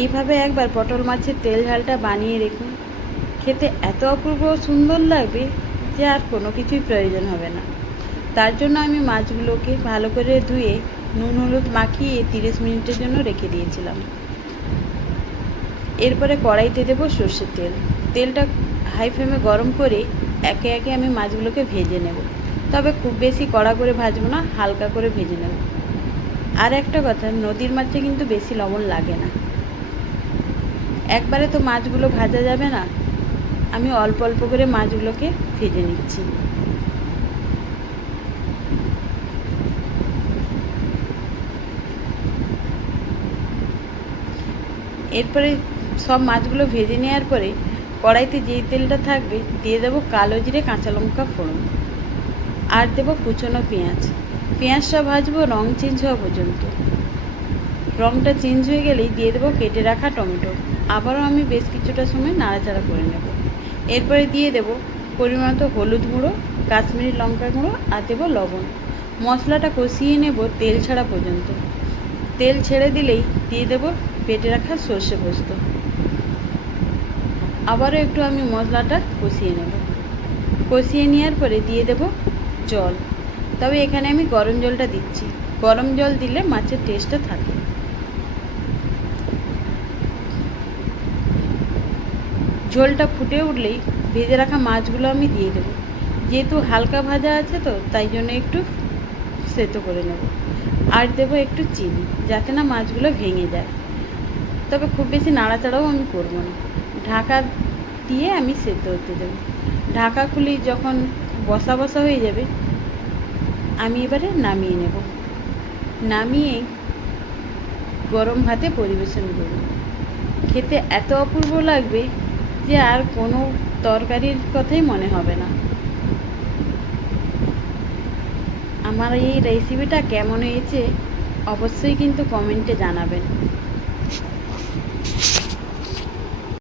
এইভাবে একবার পটল মাছের তেল ঝালটা বানিয়ে দেখুন, খেতে এত অপূর্ব সুন্দর লাগবে যে আর কোনো কিছুই প্রয়োজন হবে না। তার জন্য আমি মাছগুলোকে ভালো করে ধুয়ে নুন হলুদ মাখিয়ে 30 মিনিটের জন্য রেখে দিয়েছিলাম। এরপরে কড়াইতে দেবো সর্ষের তেল। তেলটা হাই ফ্লেমে গরম করে একে একে আমি মাছগুলোকে ভেজে নেব। তবে খুব বেশি কড়া করে ভাজবো না, হালকা করে ভেজে নেব। আর একটা কথা, নদীর মাছে কিন্তু বেশি লবণ লাগে না। একবারে তো মাছগুলো ভাজা যাবে না, আমি অল্প অল্প করে মাছগুলোকে ভেজে নিচ্ছি। এরপরে সব মাছগুলো ভেজে নেওয়ার পরে কড়াইতে যেই তেলটা থাকবে দিয়ে দেবো কালো জিরে কাঁচা লঙ্কা ফোড়ন, আর দেবো কুচনো পেঁয়াজ। পেঁয়াজটা ভাজবো রং চেঞ্জ হওয়া পর্যন্ত। রংটা চেঞ্জ হয়ে গেলেই দিয়ে দেবো কেটে রাখা টমেটো। আবারও আমি বেশ কিছুটা সময় নাড়াচাড়া করে নেব। এরপরে দিয়ে দেবো পরিমাণ মতো হলুদ গুঁড়ো, কাশ্মীরি লঙ্কা গুঁড়ো, আর দেবো লবণ। মশলাটা কষিয়ে নেব তেল ছাড়া পর্যন্ত। তেল ছেড়ে দিলেই দিয়ে দেবো বেটে রাখা সর্ষে পোস্ত। আবারও একটু আমি মশলাটা কষিয়ে নেব। কষিয়ে নেওয়ার পরে দিয়ে দেব জল। তবে এখানে আমি গরম জলটা দিচ্ছি, গরম জল দিলে মাছের টেস্টটা থাকে। ঝোলটা ফুটে উঠলেই ভেজে রাখা মাছগুলো আমি দিয়ে দেবো। যেহেতু হালকা ভাজা আছে তো তাই জন্য একটু সেদ্ধ করে নেব। আর দেবো একটু চিনি, যাতে না মাছগুলো ভেঙে যায়। তবে খুব বেশি নাড়াচাড়াও আমি করবো না, ঢাকা দিয়ে আমি সেদ্ধ হতে দেবো। ঢাকা খুলে যখন বসা বসা হয়ে যাবে আমি এবারে নামিয়ে নেব। নামিয়ে গরম ভাতে পরিবেশন করব। খেতে এত অপূর্ব লাগবে যে আর কোনো তরকারির কথাই মনে হবে না। আমার এই রেসিপিটা কেমন হয়েছে অবশ্যই কিন্তু কমেন্টে জানাবেন।